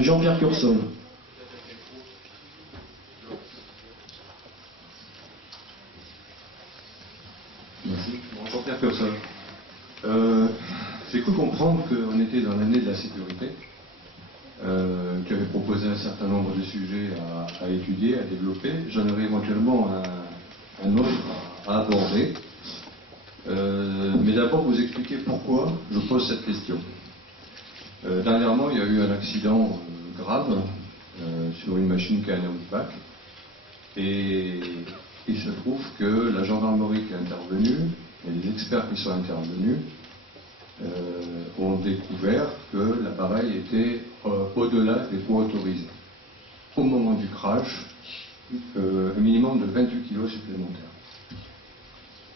Jean-Pierre Cursol. Merci. Bon, Jean-Pierre Cursol. J'ai cru comprendre qu'on était dans l'année de la sécurité, qui avait proposé un certain nombre de sujets à étudier, à développer. J'en aurais éventuellement un autre à aborder. Mais d'abord vous expliquer pourquoi je pose cette question. Dernièrement, il y a eu un accident grave sur une machine qui a un outback. Et il se trouve que la gendarmerie qui est intervenue et les experts qui sont intervenus ont découvert que l'appareil était au-delà des poids autorisés. Au moment du crash, un minimum de 28 kg supplémentaires.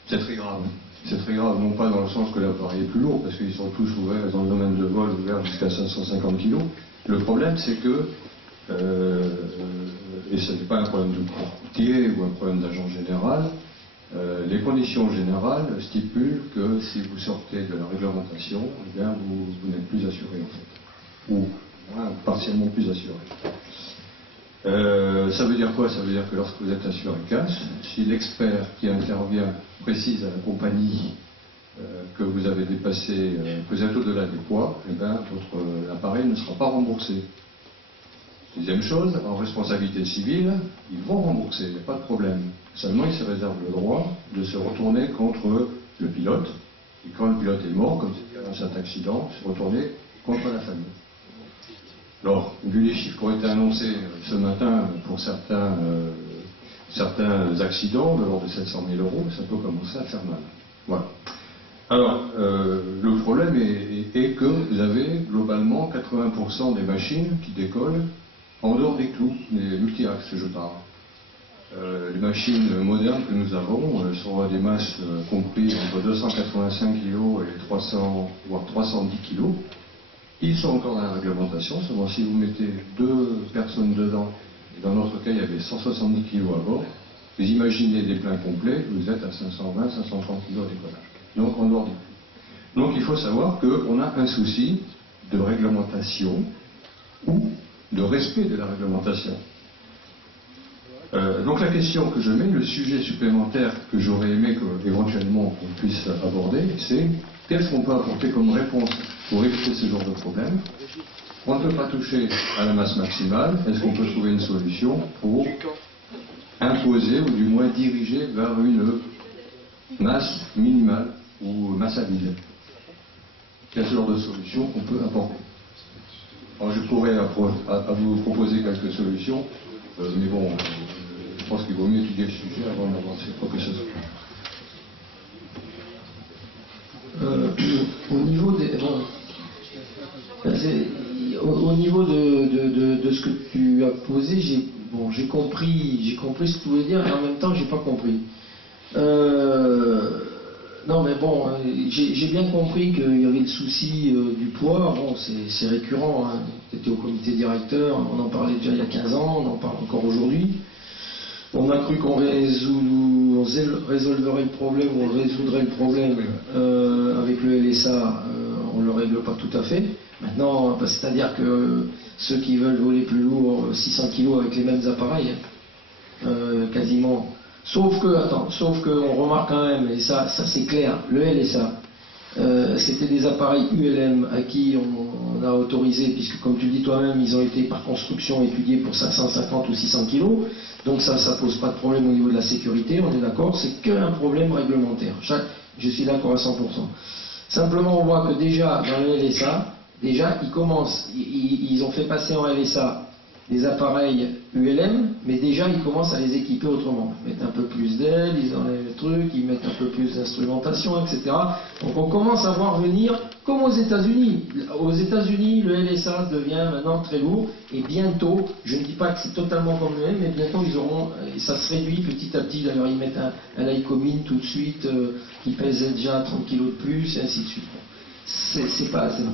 C'est très grave. C'est très grave, non pas dans le sens que l'appareil est plus lourd, parce qu'ils sont tous ouverts dans le domaine de vol, ouverts jusqu'à 550 kg. Le problème, c'est que, et ce n'est pas un problème de courtier ou un problème d'agent général, les conditions générales stipulent que si vous sortez de la réglementation, eh bien vous n'êtes plus assuré en fait, ou partiellement plus assuré. Ça veut dire quoi? Ça veut dire que lorsque vous êtes assuré cash, si l'expert qui intervient précise à la compagnie que vous avez dépassé, que vous êtes au-delà des poids, eh bien votre appareil ne sera pas remboursé. Deuxième chose, en responsabilité civile, ils vont rembourser, il n'y a pas de problème. Seulement, ils se réservent le droit de se retourner contre le pilote. Et quand le pilote est mort, comme c'était dans cet accident, se retourner contre la famille. Alors, vu les chiffres qui ont été annoncés ce matin pour certains accidents de l'ordre de 700 000 €, ça peut commencer à faire mal. Voilà. Alors, le problème est que vous avez globalement 80% des machines qui décollent en dehors des clous, les multi-axes que je parle. Les machines modernes que nous avons sont à des masses comprises entre 285 kg et 300, voire 310 kg. Ils sont encore dans la réglementation, seulement si vous mettez 2 personnes dedans, et dans notre cas il y avait 170 kg à bord, vous imaginez des pleins complets, vous êtes à 520, 530 kg au décollage. Donc en dehors des clous. Donc il faut savoir qu'on a un souci de réglementation ou de respect de la réglementation. Donc la question que je mets, le sujet supplémentaire que j'aurais aimé éventuellement qu'on puisse aborder, c'est qu'est-ce qu'on peut apporter comme réponse pour éviter ce genre de problème. On ne peut pas toucher à la masse maximale, est-ce qu'on peut trouver une solution pour imposer ou du moins diriger vers une masse minimale ou masse à vide? Quel genre de solution on peut apporter? Alors je pourrais à vous proposer quelques solutions, mais bon, je pense qu'il vaut mieux étudier le sujet avant d'avancer quoi que ce soit. Au niveau des, au niveau de ce que tu as posé, j'ai compris ce que tu voulais dire et en même temps j'ai pas compris. Non mais bon, j'ai bien compris qu'il y avait le souci du poids. Bon, c'est récurrent, hein. Tu étais au comité directeur, on en parlait déjà il y a 15 ans, on en parle encore aujourd'hui. On a cru qu'on résolverait le problème, ou on résoudrait le problème avec le LSA, on ne le règle pas tout à fait. Maintenant, c'est-à-dire que ceux qui veulent voler plus lourd, 600 kg avec les mêmes appareils, quasiment. Sauf que on remarque quand même, et ça c'est clair, le LSA, c'était des appareils ULM à qui on a autorisé, puisque comme tu le dis toi-même, ils ont été par construction étudiés pour 550 ou 600 kg, donc ça pose pas de problème au niveau de la sécurité, on est d'accord, c'est qu'un problème réglementaire. Je suis d'accord à 100%. Simplement, on voit que déjà, dans le LSA, ils ont fait passer en LSA des appareils ULM, mais déjà ils commencent à les équiper autrement. Ils mettent un peu plus d'ailes, ils enlèvent le truc, ils mettent un peu plus d'instrumentation, etc. Donc on commence à voir venir, comme aux États-Unis. Aux États-Unis, le LSA devient maintenant très lourd, et bientôt, je ne dis pas que c'est totalement comme le M, mais bientôt ils auront, ça se réduit petit à petit. D'ailleurs, ils mettent un Lycoming tout de suite, qui pèse déjà 30 kg de plus, et ainsi de suite. C'est pas assez.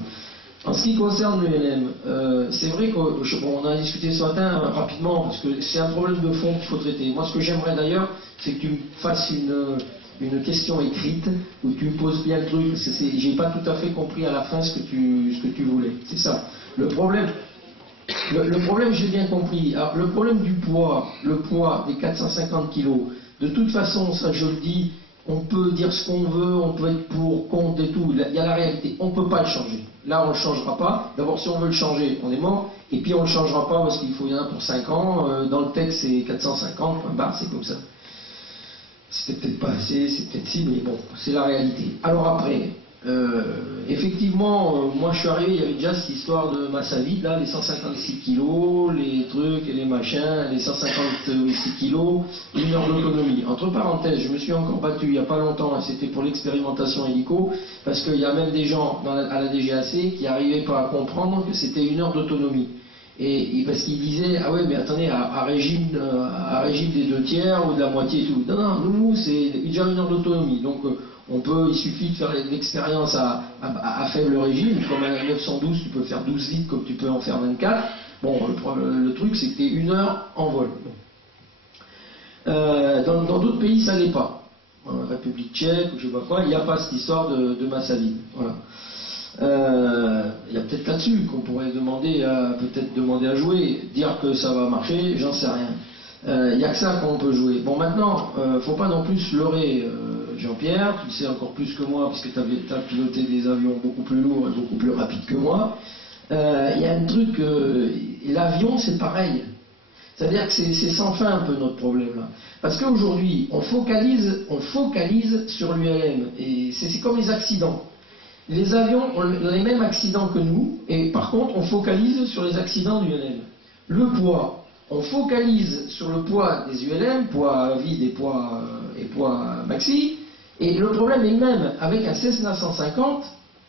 En ce qui concerne le LM, c'est vrai qu'on a discuté ce matin rapidement, parce que c'est un problème de fond qu'il faut traiter. Moi, ce que j'aimerais d'ailleurs, c'est que tu me fasses une question écrite, où tu me poses bien le truc, parce que j'ai pas tout à fait compris à la fin ce que tu voulais. C'est ça. Le problème, Le problème, j'ai bien compris. Alors, le problème du poids, le poids des 450 kilos, de toute façon, ça je le dis, on peut dire ce qu'on veut, on peut être pour, contre et tout. Il y a la réalité, on ne peut pas le changer. Là, on ne le changera pas. D'abord, si on veut le changer, on est mort. Et puis, on ne le changera pas parce qu'il faut y en a pour 5 ans. Dans le texte, c'est 450, point barre, c'est comme ça. C'était peut-être pas assez, c'est peut-être si, mais bon, c'est la réalité. Alors après, effectivement, moi je suis arrivé, il y avait déjà cette histoire de masse à vide, là, les 156 kilos, les trucs et les machins, les 156 kilos, 1 heure d'autonomie. Entre parenthèses, je me suis encore battu il n'y a pas longtemps, et c'était pour l'expérimentation hélico, parce qu'il y a même des gens à la DGAC qui n'arrivaient pas à comprendre que c'était 1 heure d'autonomie. Et parce qu'ils disaient, ah ouais, mais attendez, à régime des 2/3 ou de la moitié et tout. Non, non, nous, c'est déjà 1 heure d'autonomie. Donc, il suffit de faire l'expérience à faible régime. Comme à 912, tu peux faire 12 litres comme tu peux en faire 24. Bon, le truc, c'est que tu es 1 heure en vol. Dans d'autres pays, ça n'est pas. En République tchèque, ou je sais pas quoi, il n'y a pas cette histoire de masse à vide. Voilà. Il y a peut-être là-dessus qu'on pourrait demander à jouer, dire que ça va marcher, j'en sais rien. Il n'y a que ça qu'on peut jouer. Bon, maintenant, faut pas non plus se leurrer, Jean-Pierre, tu le sais encore plus que moi, parce que tu as piloté des avions beaucoup plus lourds et beaucoup plus rapides que moi. Il y a un truc, l'avion c'est pareil. C'est-à-dire que c'est sans fin un peu notre problème là. Parce qu'aujourd'hui, on focalise sur l'ULM, et c'est comme les accidents. Les avions ont les mêmes accidents que nous, et par contre, on focalise sur les accidents du ULM. Le poids, on focalise sur le poids des ULM, poids vide et poids maxi, et le problème est le même. Avec un Cessna 150,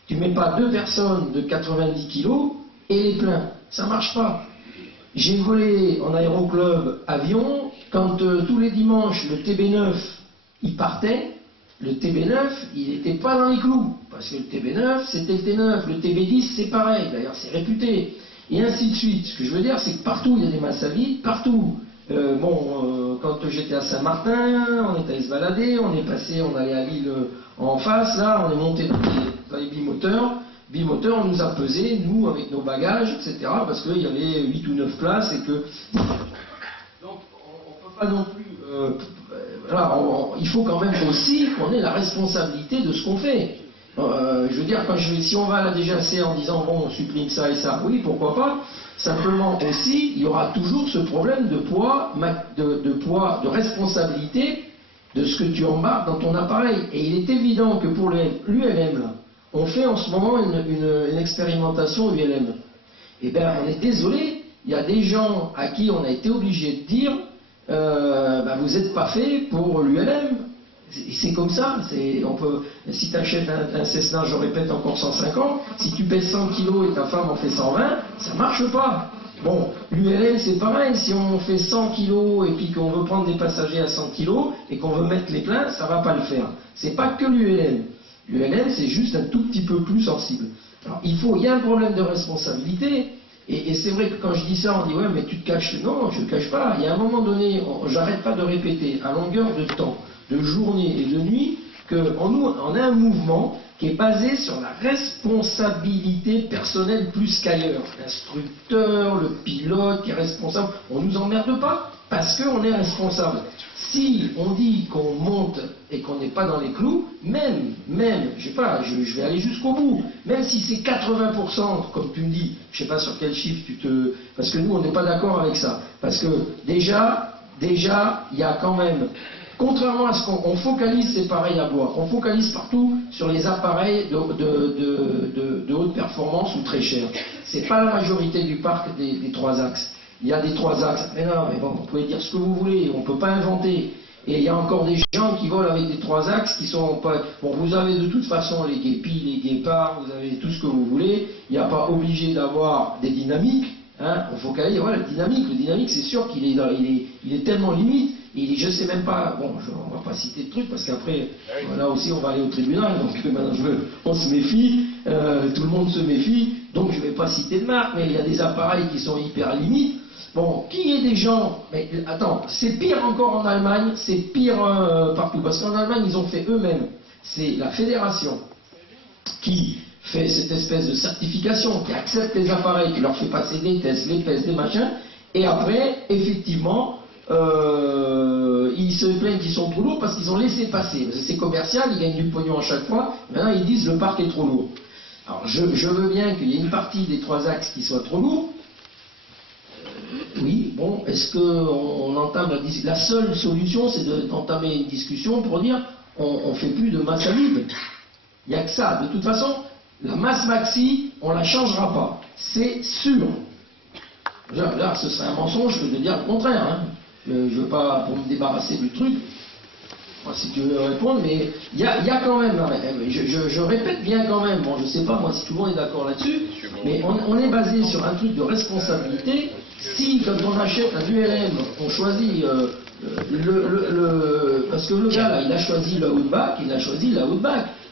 tu ne mets pas 2 personnes de 90 kg et les pleins. Ça ne marche pas. J'ai volé en aéroclub avion, quand tous les dimanches, le TB9, il partait. Le TB9, il n'était pas dans les clous, parce que le TB9, c'était le T9, le TB10, c'est pareil, d'ailleurs c'est réputé, et ainsi de suite. Ce que je veux dire, c'est que partout, il y a des masses à vide, partout. Quand j'étais à Saint-Martin, on était allé se balader, on allait à Lille en face, là, on est monté dans les bimoteurs, on nous a pesé, nous, avec nos bagages, etc., parce qu'il y avait 8 ou 9 places, et que... Donc, on ne peut pas non plus... voilà, il faut quand même aussi qu'on ait la responsabilité de ce qu'on fait. Je veux dire, si on va à la DGAC en disant bon, on supprime ça et ça, oui, pourquoi pas. Simplement aussi, il y aura toujours ce problème de poids, de responsabilité de ce que tu embarques dans ton appareil. Et il est évident que pour l'ULM, on fait en ce moment une expérimentation ULM. Eh bien, on est désolé, il y a des gens à qui on a été obligé de dire vous n'êtes pas fait pour l'ULM. C'est comme ça. Si tu achètes un Cessna, je répète encore 150, si tu pèses 100 kg et ta femme en fait 120, ça ne marche pas. Bon, l'ULM c'est pareil, si on fait 100 kg et puis qu'on veut prendre des passagers à 100 kg et qu'on veut mettre les pleins, ça ne va pas le faire. C'est pas que l'ULM. L'ULM c'est juste un tout petit peu plus sensible. Alors, il y a un problème de responsabilité. Et c'est vrai que quand je dis ça, on dit ouais mais tu te caches. Non, je ne cache pas. Il y a un moment donné, j'arrête pas de répéter à longueur de temps, de journée et de nuit, qu'on a un mouvement qui est basé sur la responsabilité personnelle plus qu'ailleurs. L'instructeur, le pilote qui est responsable, on ne nous emmerde pas parce qu'on est responsable. Si on dit qu'on monte et qu'on n'est pas dans les clous, même, je sais pas, je vais aller jusqu'au bout, même si c'est 80%, comme tu me dis, je sais pas sur quel chiffre parce que nous on n'est pas d'accord avec ça, parce que déjà, il y a quand même, contrairement à ce qu'on focalise, c'est pareil à bois, on focalise partout sur les appareils de haute performance ou très chers. C'est pas la majorité du parc des 3 axes. Il y a des 3 axes, mais non, mais bon, vous pouvez dire ce que vous voulez, on ne peut pas inventer. Et il y a encore des gens qui volent avec des 3 axes qui sont pas... Bon, vous avez de toute façon les guépis, les guépards, vous avez tout ce que vous voulez, il n'y a pas obligé d'avoir des dynamiques, hein, on focalise, voilà, le dynamique c'est sûr qu'il est tellement limite, et je ne sais même pas, bon, on ne va pas citer de trucs, parce qu'après, là aussi on va aller au tribunal, donc maintenant on se méfie, tout le monde se méfie, donc je ne vais pas citer de marque, mais il y a des appareils qui sont hyper limites. Bon, qui est des gens... Mais attends, c'est pire encore en Allemagne, c'est pire partout. Parce qu'en Allemagne, ils ont fait eux-mêmes. C'est la fédération qui fait cette espèce de certification, qui accepte les appareils, qui leur fait passer des tests, les tests, des machins, et après, effectivement, ils se plaignent qu'ils sont trop lourds parce qu'ils ont laissé passer. Parce que c'est commercial, ils gagnent du pognon à chaque fois. Maintenant, ils disent le parc est trop lourd. Alors, je veux bien qu'il y ait une partie des 3 axes qui soit trop lourd. Oui, bon, est-ce qu'on entame la seule solution, c'est d'entamer une discussion pour dire on ne fait plus de masse à vide. Il n'y a que ça. De toute façon, la masse maxi, on ne la changera pas. C'est sûr. Là, ce serait un mensonge de dire le contraire. Hein. Je ne veux pas pour me débarrasser du truc. Enfin, si tu veux répondre, mais il y a quand même, je répète bien quand même, bon, je ne sais pas moi si tout le monde est d'accord là-dessus, mais on est basé sur un truc de responsabilité. Si, quand on achète un ULM, on choisit parce que le gars là, il a choisi le Outback,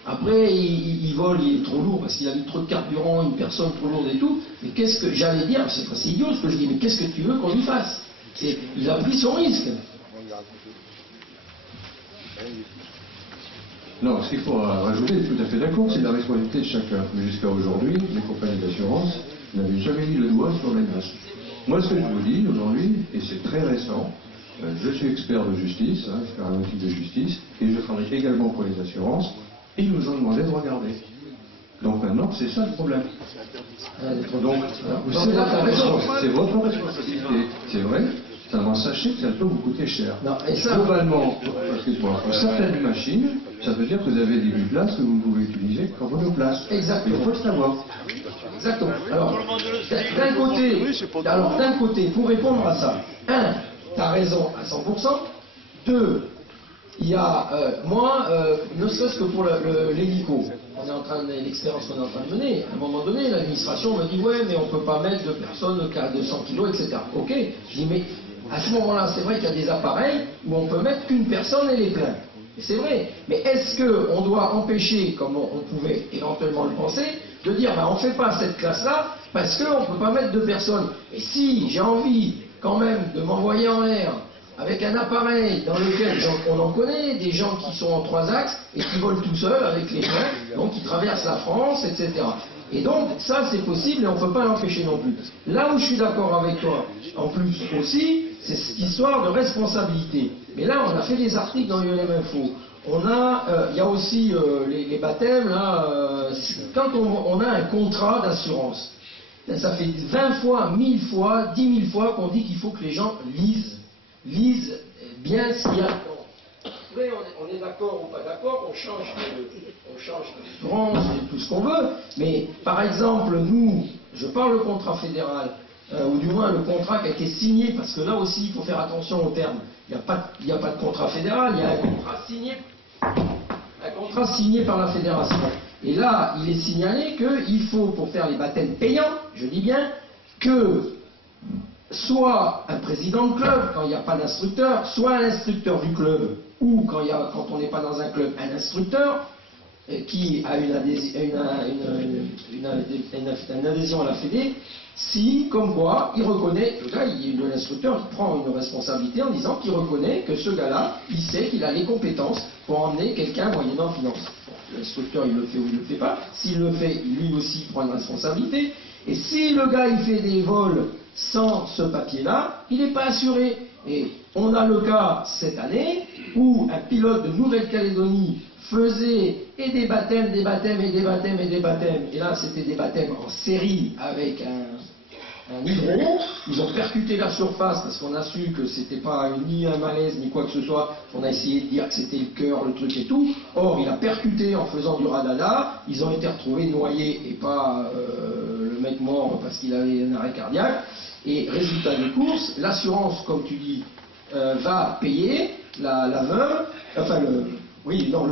après il vole, il est trop lourd parce qu'il a mis trop de carburant, une personne trop lourde et tout, mais qu'est-ce que j'allais dire, c'est idiot ce que je dis, mais qu'est-ce que tu veux qu'on lui fasse? Il a pris son risque. Non, ce qu'il faut rajouter, tout à fait d'accord, c'est la responsabilité de chacun. Mais jusqu'à aujourd'hui, les compagnies d'assurance n'avaient jamais mis le doigt sur les masses. Moi, ce que je vous dis aujourd'hui, et c'est très récent, je suis expert de justice, expert en outil de justice, et je travaille également pour les assurances, et ils nous ont demandé de regarder. Donc maintenant, c'est ça le problème. Donc, c'est votre responsabilité, c'est vrai. Seulement, sachez que ça peut vous coûter cher. Non, et ça, globalement, pour certaines machines, ça veut dire que vous avez des places que vous ne pouvez utiliser qu'en monoplace. Exactement. Il faut le savoir. Exactement. Alors, d'un côté, pour répondre à ça, tu as raison à 100%. 2, il y a, ne serait-ce que pour l'hélico, l'expérience qu'on est en train de mener, à un moment donné, l'administration me dit, ouais, mais on ne peut pas mettre de personnes qui a 200 kilos, etc. Ok, je dis, mais à ce moment-là, c'est vrai qu'il y a des appareils où on peut mettre qu'une personne et les pleins. Et c'est vrai. Mais est-ce qu'on doit empêcher, comme on pouvait éventuellement le penser, de dire, on ne fait pas cette classe-là parce qu'on ne peut pas mettre 2 personnes. Et si j'ai envie quand même de m'envoyer en l'air avec un appareil dans lequel on en connaît, des gens qui sont en 3 axes et qui volent tout seuls avec les pleins, donc qui traversent la France, etc. Et donc, ça, c'est possible et on ne peut pas l'empêcher non plus. Là où je suis d'accord avec toi, en plus aussi, c'est cette histoire de responsabilité. Mais là, on a fait des articles dans ULM Info. Il y a aussi les baptêmes, là, quand on a un contrat d'assurance, ça fait 20 fois, 1000 fois, 10 000 fois qu'on dit qu'il faut que les gens lisent bien ce qu'il y a dedans. Après, on est d'accord ou pas d'accord, on change d'assurance et tout ce qu'on veut, mais par exemple, nous, je parle le contrat fédéral, ou du moins le contrat qui a été signé, parce que là aussi, il faut faire attention aux termes. Il n'y a pas de contrat fédéral, il y a un contrat signé par la fédération. Et là, il est signalé qu'il faut, pour faire les baptêmes payants, je dis bien, que soit un président de club, quand il n'y a pas d'instructeur, soit un instructeur du club, ou quand on n'est pas dans un club, un instructeur qui a une adhésion à la Fédé, si, comme quoi, il reconnaît, l'instructeur qui prend une responsabilité en disant qu'il reconnaît que ce gars-là, il sait qu'il a les compétences pour emmener quelqu'un moyennant finance. Bon, l'instructeur, il le fait ou il ne le fait pas. S'il le fait, lui aussi prend une responsabilité. Et si le gars, il fait des vols sans ce papier-là, il n'est pas assuré. Et on a le cas cette année où un pilote de Nouvelle-Calédonie faisait et des baptêmes, et des baptêmes. Et là, c'était des baptêmes en série avec un hydro. Ils ont percuté la surface parce qu'on a su que c'était pas ni un malaise ni quoi que ce soit. On a essayé de dire que c'était le cœur, le truc et tout. Or, il a percuté en faisant du radada. Ils ont été retrouvés noyés et pas le mec mort parce qu'il avait un arrêt cardiaque. Et résultat des courses, l'assurance, comme tu dis, va payer la veuve, enfin le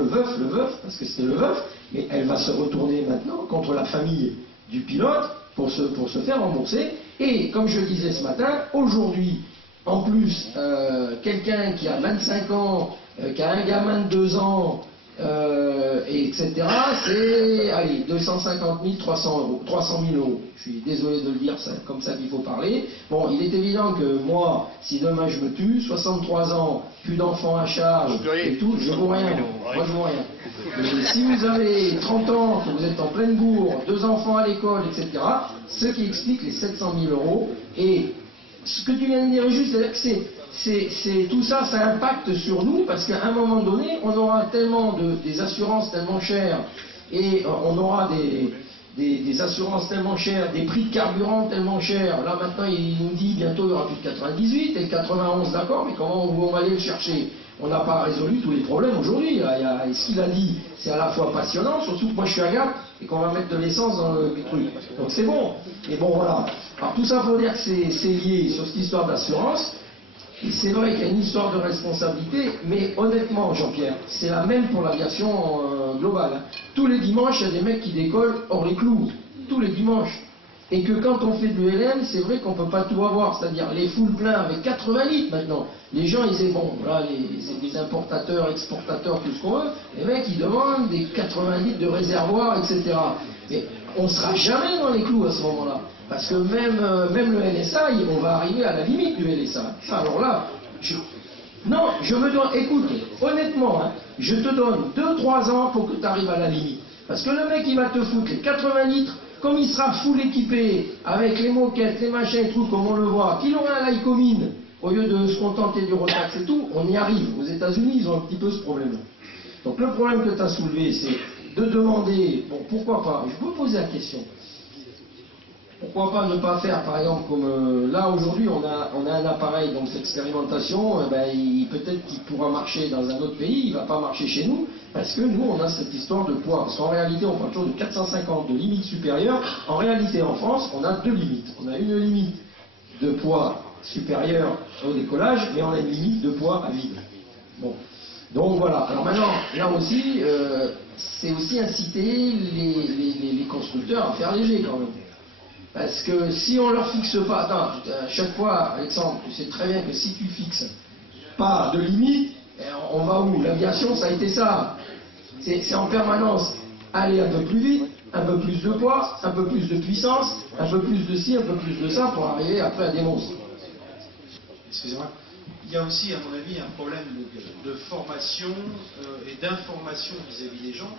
veuf, parce que c'était le veuf, mais elle va se retourner maintenant contre la famille du pilote pour se faire rembourser. Et comme je disais ce matin, aujourd'hui, en plus, quelqu'un qui a 25 ans, qui a un gamin de 2 ans, etc., c'est, allez, 250 000, 300 000 euros. Je suis désolé de le dire, c'est comme ça qu'il faut parler. Bon, il est évident que moi, si demain je me tue, 63 ans, plus d'enfants à charge et tout, je ne vaux rien. Moi, je ne vaux rien. Et si vous avez 30 ans, que vous êtes en pleine bourre, 2 enfants à l'école, etc., ce qui explique les 700 000 euros. Et ce que tu viens de dire juste, c'est tout ça, ça impacte sur nous, parce qu'à un moment donné, on aura tellement des assurances tellement chères, et on aura des assurances tellement chères, des prix de carburant tellement chers. Là maintenant, il nous dit bientôt il n'y aura plus de 98 et 91, d'accord, mais comment on va aller le chercher? On n'a pas résolu tous les problèmes aujourd'hui. Et ce qu'il a dit, c'est à la fois passionnant, surtout que moi je suis à Gap et qu'on va mettre de l'essence dans le truc. Donc c'est bon. Et bon voilà. Alors tout ça pour dire que c'est lié sur cette histoire d'assurance. Et c'est vrai qu'il y a une histoire de responsabilité, mais honnêtement, Jean-Pierre, c'est la même pour l'aviation globale. Tous les dimanches, il y a des mecs qui décollent hors les clous. Tous les dimanches. Et que quand on fait de l'ULM, c'est vrai qu'on ne peut pas tout avoir. C'est-à-dire les foules pleins avec 80 litres maintenant. Les gens, ils disent, bon, là, les importateurs, exportateurs, tout ce qu'on veut. Les mecs, ils demandent des 80 litres de réservoir, etc. Mais on ne sera jamais dans les clous à ce moment-là. Parce que même le LSA, on va arriver à la limite du LSA. Alors là, je me donne, écoute, honnêtement, hein, je te donne 2-3 ans pour que tu arrives à la limite. Parce que le mec, il va te foutre les 80 litres, comme il sera full équipé, avec les moquettes, les machins et tout, comme on le voit, qu'il aura un Lycomine, au lieu de se contenter du Rotax et tout, on y arrive. Aux États-Unis, ils ont un petit peu ce problème-là. Donc le problème que tu as soulevé, c'est de demander, bon, pourquoi pas, je peux poser la question. Pourquoi pas ne pas faire, par exemple, comme là aujourd'hui, on a un appareil, donc cette expérimentation, peut-être qu'il pourra marcher dans un autre pays, il ne va pas marcher chez nous, parce que nous, on a cette histoire de poids. Parce qu'en réalité, on parle toujours de 450 de limite supérieure. En réalité, en France, on a 2 limites. On a une limite de poids supérieure au décollage, mais on a une limite de poids à vide. Bon. Donc voilà. Alors maintenant, là aussi, c'est aussi inciter les constructeurs à faire léger quand même. Parce que si on leur fixe pas, attends, à chaque fois, Alexandre, tu sais très bien que si tu fixes pas de limite, on va où? L'aviation, ça a été ça. C'est en permanence aller un peu plus vite, un peu plus de poids, un peu plus de puissance, un peu plus de ci, un peu plus de ça, pour arriver après à des monstres. Excusez-moi. Il y a aussi, à mon avis, un problème de formation et d'information vis-à-vis des gens.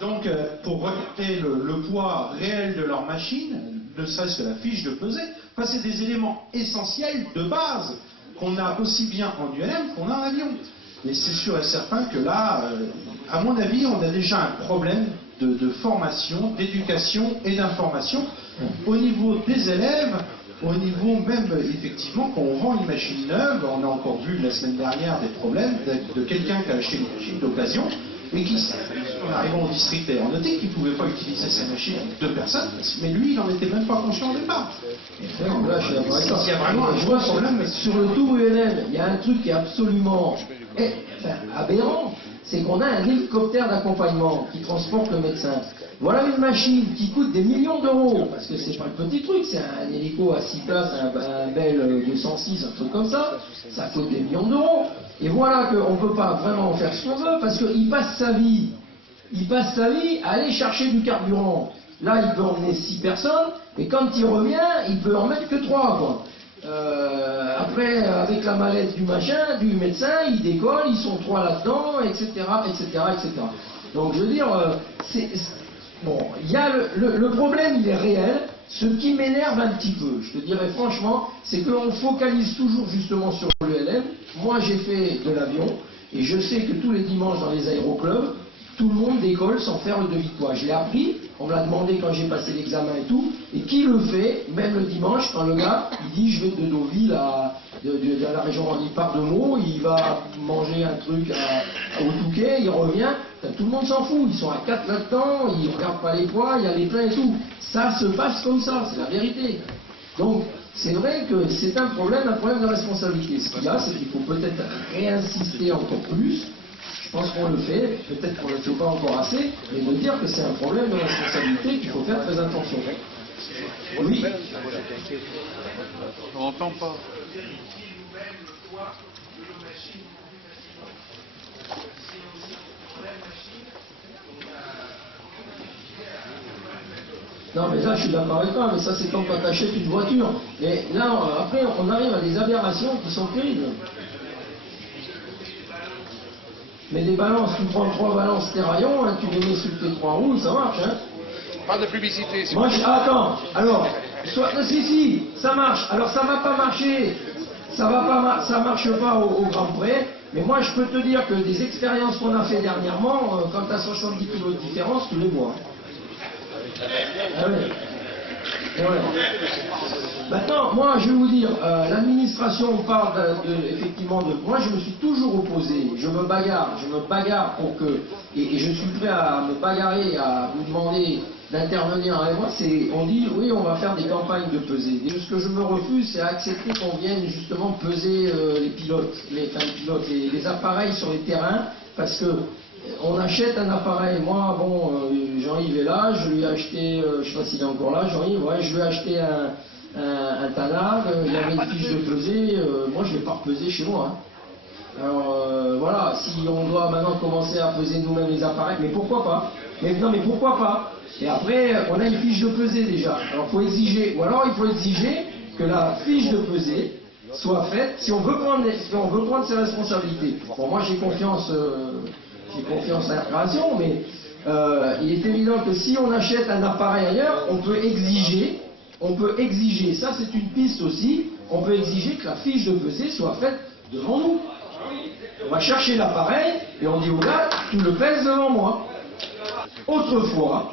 Donc, pour regarder le poids réel de leur machine, ne serait-ce que la fiche de pesée, c'est des éléments essentiels de base qu'on a aussi bien en ULM qu'on a en avion. Mais c'est sûr et certain que là, à mon avis, on a déjà un problème de formation, d'éducation et d'information au niveau des élèves, au niveau même, effectivement, quand on vend une machine neuve. On a encore vu la semaine dernière des problèmes de quelqu'un qui a acheté une machine d'occasion et qui, en arrivant au district aéronautique, il ne pouvait pas utiliser sa machine avec 2 personnes, mais lui, il n'en était même pas conscient au départ. Là, je suis d'accord avec ça. Il y a vraiment un gros problème. Sur le tour ULM, il y a un truc qui est absolument aberrant, c'est qu'on a un hélicoptère d'accompagnement qui transporte le médecin. Voilà une machine qui coûte des millions d'euros, parce que c'est pas le petit truc, c'est un hélico à 6 places, un Bell 206, un truc comme ça coûte des millions d'euros. Et voilà qu'on ne peut pas vraiment faire ce qu'on veut, parce qu'il passe sa vie à aller chercher du carburant. Là, il peut emmener 6 personnes, et quand il revient, il peut en mettre que 3, quoi. Après, avec la mallette du machin, du médecin, ils décollent, ils sont 3 là-dedans, etc., etc., etc. Donc, je veux dire, bon, il y a le problème, il est réel. Ce qui m'énerve un petit peu, je te dirais franchement, c'est que l'on focalise toujours justement sur l'ULM. Moi, j'ai fait de l'avion, et je sais que tous les dimanches dans les aéroclubs, tout le monde décolle sans faire le devis de poids. Je l'ai appris, on me l'a demandé quand j'ai passé l'examen et tout, et qui le fait, même le dimanche, quand le gars, il dit je vais de Deauville de la région, il part de Meaux, il va manger un truc au Touquet, il revient, tout le monde s'en fout, ils sont à 4 là-dedans, ils ne regardent pas les poids, il y a les pleins et tout. Ça se passe comme ça, c'est la vérité. Donc, c'est vrai que c'est un problème de responsabilité. Ce qu'il y a, c'est qu'il faut peut-être réinsister encore plus. Je pense qu'on le fait, peut-être qu'on ne le fait pas encore assez, mais de dire que c'est un problème de responsabilité qu'il faut faire très attention. Oui. On n'entend pas. Non, mais là, je suis d'accord avec toi, mais ça, c'est comme quand tu achètes une voiture. Mais là, après, on arrive à des aberrations qui sont terribles. Mais les balances, tu prends 3 balances Terraillon, hein, tu les mets sur tes 3 roues, ça marche. Hein. Pas de publicité. Moi, attends, alors, si, ça marche. Alors, ça va pas marcher, ça marche pas au grand près. Mais moi, je peux te dire que des expériences qu'on a fait dernièrement, quand tu as 70 kg de différence, tu les vois. Ah ouais. Ouais. Maintenant, moi, je vais vous dire, l'administration parle effectivement de... Moi, je me suis toujours opposé, je me bagarre pour que... Et je suis prêt à me bagarrer, à vous demander d'intervenir avec moi. On dit, oui, on va faire des campagnes de pesée. Et ce que je me refuse, c'est à accepter qu'on vienne justement peser les pilotes, les appareils sur les terrains, parce que on achète un appareil. Moi, bon, Jean-Yves est là, je lui ai acheté, je ne sais pas s'il est encore là, Jean-Yves, ouais, je lui ai acheté un Tanag, il y avait une fiche de pesée, moi je ne l'ai pas repesé chez moi. Hein. Alors voilà, si on doit maintenant commencer à peser nous-mêmes les appareils, mais pourquoi pas? Mais pourquoi pas? Et après, on a une fiche de pesée déjà. Alors il faut exiger, ou alors il faut exiger que la fiche de pesée soit faite, si on veut prendre ses responsabilités. Bon, moi j'ai confiance à la création, mais il est évident que si on achète un appareil ailleurs, on peut exiger, ça c'est une piste aussi, on peut exiger que la fiche de pesée soit faite devant nous. On va chercher l'appareil et on dit au gars, tu le pèses devant moi. Autrefois,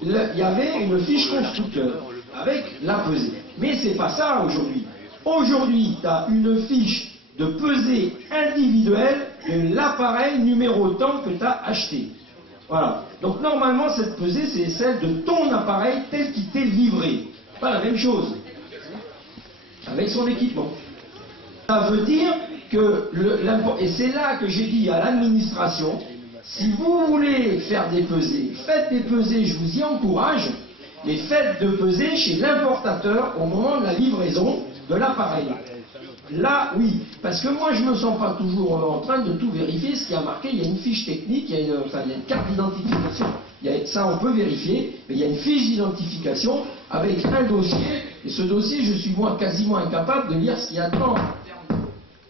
il y avait une fiche constructeur avec la pesée. Mais c'est pas ça aujourd'hui. Aujourd'hui, tu as une fiche de pesée individuelle de l'appareil numérotant que tu as acheté. Voilà. Donc normalement, cette pesée, c'est celle de ton appareil tel qu'il t'est livré. Pas la même chose. Avec son équipement. Ça veut dire que, et c'est là que j'ai dit à l'administration, si vous voulez faire des pesées, faites des pesées, je vous y encourage, mais faites de pesées chez l'importateur au moment de la livraison de l'appareil. Là, oui, parce que moi, je ne me sens pas toujours en train de tout vérifier. Ce qui a marqué, il y a une fiche technique, il y a une carte d'identification. Ça, on peut vérifier, mais il y a une fiche d'identification avec un dossier. Et ce dossier, je suis moi quasiment incapable de lire ce qu'il y a dedans.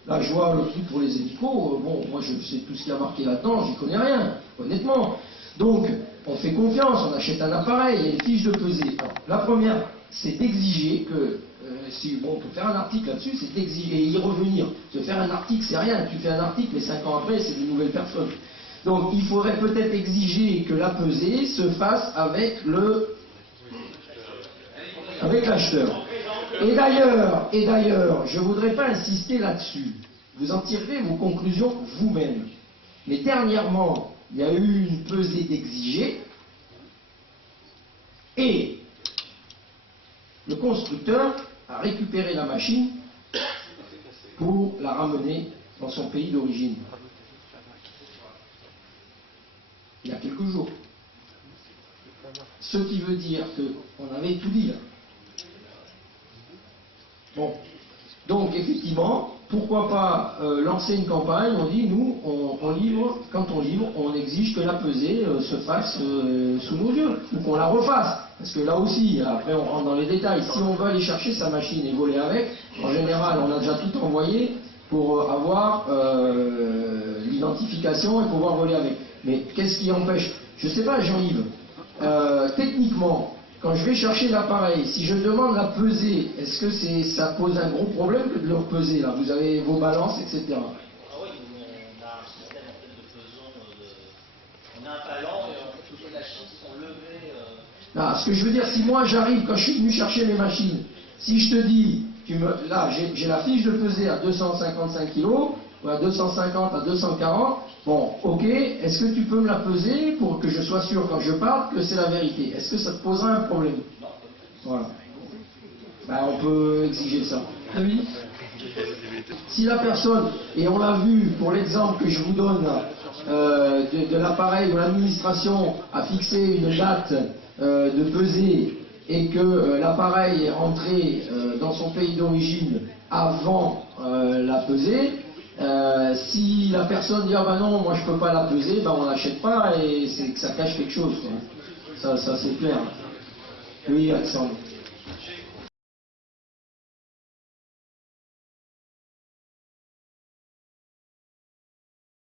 Là, je vois le truc pour les hélicos. Bon, moi, je sais tout ce qu'il y a marqué là-dedans, j'y connais rien, honnêtement. Donc, on fait confiance, on achète un appareil, il y a une fiche de pesée. Alors, la première, c'est d'exiger que... si on peut faire un article là-dessus, c'est d'exiger et y revenir. Se faire un article, c'est rien. Tu fais un article, mais 5 ans après, c'est de nouvelles personnes. Donc, il faudrait peut-être exiger que la pesée se fasse avec l'acheteur. Et d'ailleurs, je ne voudrais pas insister là-dessus. Vous en tirerez vos conclusions vous-même. Mais dernièrement, il y a eu une pesée d'exigé et le constructeur a récupéré la machine pour la ramener dans son pays d'origine. Il y a quelques jours. Ce qui veut dire qu'on avait tout dit là. Bon. Donc effectivement, pourquoi pas lancer une campagne, on dit nous, on livre, quand on livre, on exige que la pesée se fasse sous nos yeux, ou qu'on la refasse. Parce que là aussi, après on rentre dans les détails, si on veut aller chercher sa machine et voler avec, en général on a déjà tout envoyé pour avoir l'identification et pouvoir voler avec. Mais qu'est-ce qui empêche? Je ne sais pas, Jean-Yves, techniquement, quand je vais chercher l'appareil, si je demande la pesée, est-ce que ça pose un gros problème que de le peser là? Vous avez vos balances, etc. Ah oui, on a un système en fait de pesant, on a un talent et en fait toutes les machines sont levées. Ce que je veux dire, si moi j'arrive, quand je suis venu chercher mes machines, si je te dis, là j'ai la fiche de pesée à 255 kg, ou à 250, à 240, bon, ok, est-ce que tu peux me la peser pour que je sois sûr quand je parle que c'est la vérité? Est-ce que ça te posera un problème? Voilà. On peut exiger ça. Ah oui. Si la personne, et on l'a vu pour l'exemple que je vous donne de l'appareil où l'administration a fixé une date de pesée et que l'appareil est rentré dans son pays d'origine avant la pesée, si la personne dit ah ben non, moi je peux pas la peser, on l'achète pas et c'est que ça cache quelque chose. Ça c'est clair. Oui, Alexandre.